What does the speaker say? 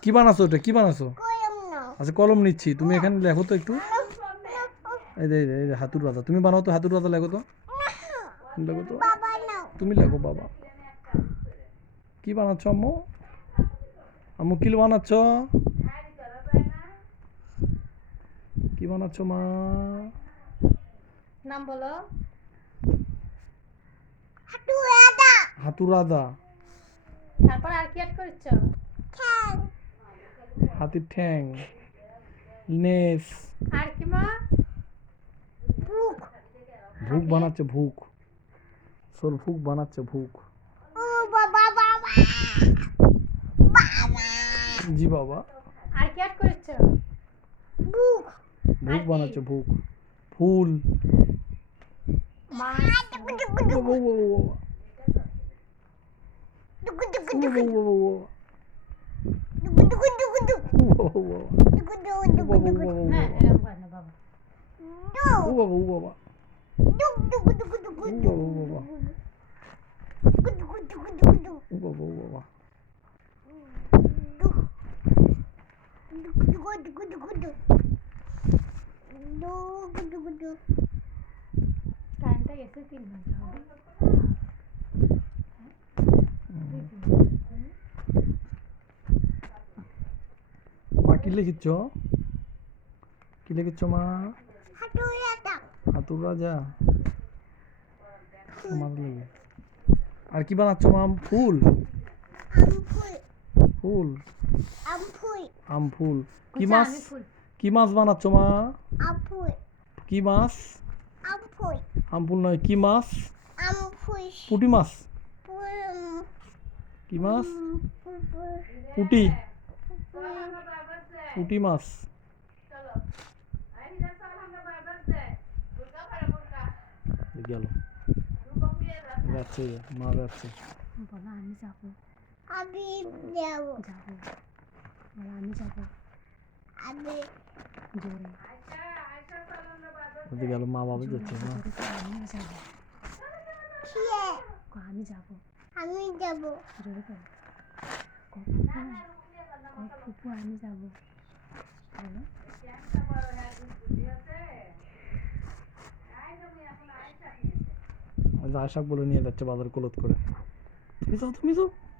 কি বানাছো ওটা, কি বানাছো? কলম নাও। আচ্ছা কলম নিচ্ছি, তুমি এখানে লেখো তো একটু। এই যে হাতুর রাজা, তুমি বানাও তো, হাতুর রাজা লেখো তো, লেখো তো, বাবা নাও। তুমি লেখো বাবা। কি বানাচ্ছ আম্মু? আম্মু কি বানাচ্ছ? কি বানাচ্ছ মা? নাম বলো। হাতুড়াটা। হাতুর রাজা, তারপর আর কি অ্যাড করেছো? ঠ্যাং। হাতির ঠ্যাং, নেস, আর কি মা? বুক। ভুক বানাচ্ছে ভুক, সোর ভুক বানাচ্ছে ভুক। ও বাবা বাবা। বাবা। জি বাবা। আর কি অ্যাড করেছো? বুক। ভুক বানাচ্ছে ভুক। ফুল। মাছ। ও বাবা, ও বাবা, দুকু দুকু ও দুকু বাবা, ও বাবা, দুকু দুকু দুকু দুকু ও বাবা, ও বাবা, দুকু দুকু ও দুকু বাবা, ও দুকু। বাবা, ও না বাবা, এরকম করে না বাবা। ও বাবা, ও বাবা, দুক দুকু দুকু দুকু ও দুকু বাবা, ও বাবা, দুকু দুকু দুকু দুকু। ও বাবা, ও বাবা, দুক দুকু দুকু দুকু দুকু। দুকু দুকু দুকু। টাইমটা গেছে 3 ঘন্টা হবে। মা কি লিখিচ্ছ? কি লিখিচ্ছ মা? হাতুড়াটা। হাতুর রাজা, আমার লেগে। আর কি বানাচ্ছ মা? ফুল, আমফুল। ফুল, আমফুল। আম ফুল। কি আচ্ছা, মাছ, আমি ফুল। কি মাছ বানাচ্ছ মা? আমফুল। কি মাছ? আমফুল। আম ফুল নয়, কি মাছ? আমফুল। পুঁটি মাছ। কি মাছ? পুঁটি, পুঁটি মাছ। গেল, যাচ্ছে, মা যাচ্ছে। বলো আমি যাবো। আমি যাব। যাবো। বলো আমি যাবো। আমি জোরে। গেল, মা বাবা যাচ্ছে মা। জোরে করে আমিও যাবো। খেয়ে। আমি যাবো। আমি যাব। জোরে করে। ফুপু, ফুপু আমি যাবো। বলো। আয়শাক বলে নিয়ে যাচ্ছে বাজার কলত করে। তুমি যাও, তুমি যাও।